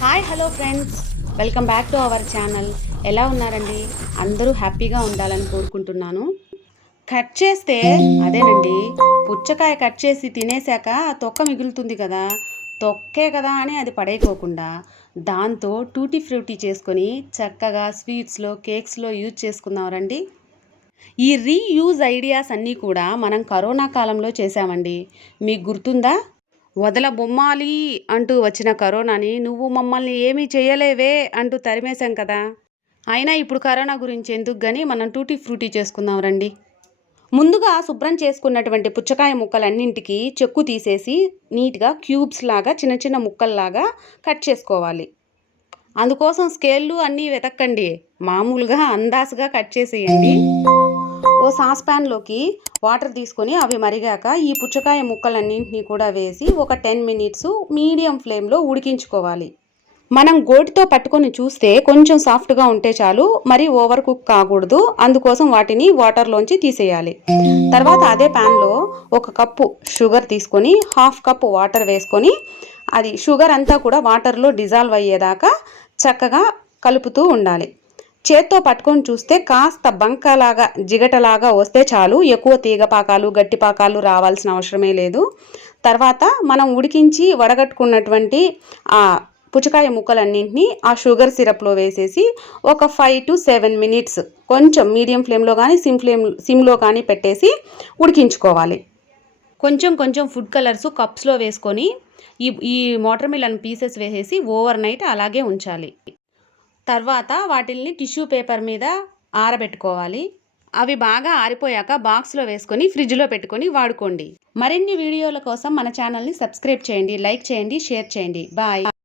Hi hello friends, welcome back to our channel. ఎలా ఉన్నారండి? అందరూ హ్యాపీగా ఉండాలని కోరుకుంటున్నాను. కట్ చేస్తే అదేనండి, పుచ్చకాయ కట్ చేసి తినేశాక తొక్క మిగులుతుంది కదా, తొక్కే కదా అని అది పడేయకోకుండా దాంతో టూటీ ఫ్రూటీ చేసుకొని చక్కగా స్వీట్స్లో కేక్స్లో యూజ్ చేసుకుందాం రండి. ఈ రీయూజ్ ఐడియాస్ అన్నీ కూడా మనం కరోనా కాలంలో చేశామండి. మీకు గుర్తుందా? వదల బొమ్మాలి అంటూ వచ్చిన కరోనాని నువ్వు మమ్మల్ని ఏమీ చేయలేవే అంటూ తరిమేశాం కదా. అయినా ఇప్పుడు కరోనా గురించి ఎందుకు కానీ మనం టూటీ ఫ్రూటీ చేసుకుందాం రండి. ముందుగా శుభ్రం చేసుకున్నటువంటి పుచ్చకాయ ముక్కలన్నింటికి చెక్కు తీసేసి నీట్గా క్యూబ్స్ లాగా చిన్న చిన్న ముక్కల్లాగా కట్ చేసుకోవాలి. అందుకోసం స్కేళ్ళు అన్నీ వెతక్కండి, మామూలుగా అందాసుగా కట్ చేసేయండి. ఓ సాస్ ప్యాన్లోకి వాటర్ తీసుకొని అవి మరిగాక ఈ పుచ్చకాయ ముక్కలన్నింటినీ కూడా వేసి ఒక 10 మినిట్స్ మీడియం ఫ్లేమ్లో ఉడికించుకోవాలి. మనం గోటితో పట్టుకొని చూస్తే కొంచెం సాఫ్ట్గా ఉంటే చాలు, మరి ఓవర్ కుక్ కాకూడదు. అందుకోసం వాటిని వాటర్లోంచి తీసేయాలి. తర్వాత అదే ప్యాన్లో 1 కప్పు షుగర్ తీసుకొని 1/2 కప్పు వాటర్ వేసుకొని అది షుగర్ అంతా కూడా వాటర్లో డిజాల్వ్ అయ్యేదాకా చక్కగా కలుపుతూ ఉండాలి. చేత్తో పట్టుకొని చూస్తే కాస్త బంకలాగా జిగటలాగా వస్తే చాలు, ఎక్కువ తీగపాకాలు గట్టిపాకాలు రావాల్సిన అవసరమే లేదు. తర్వాత మనం ఉడికించి వడగట్టుకున్నటువంటి ఆ పుచ్చకాయ ముక్కలన్నింటినీ ఆ షుగర్ సిరప్లో వేసేసి ఒక 5 to 7 మినిట్స్ కొంచెం మీడియం ఫ్లేమ్లో కానీ సిమ్లో కానీ పెట్టేసి ఉడికించుకోవాలి. కొంచెం కొంచెం ఫుడ్ కలర్స్ కప్స్లో వేసుకొని ఈ వాటర్ మిలన్ పీసెస్ వేసేసి ఓవర్ నైట్ అలాగే ఉంచాలి. తర్వాత వాటిల్ని టిష్యూ పేపర్ మీద ఆరబెట్టుకోవాలి. అవి బాగా ఆరిపోయాక బాక్స్లో వేసుకొని ఫ్రిడ్జ్లో పెట్టుకొని వాడుకోండి. మరిన్ని వీడియోల కోసం మన ఛానల్ని సబ్స్క్రైబ్ చేయండి, లైక్ చేయండి, షేర్ చేయండి. బాయ్.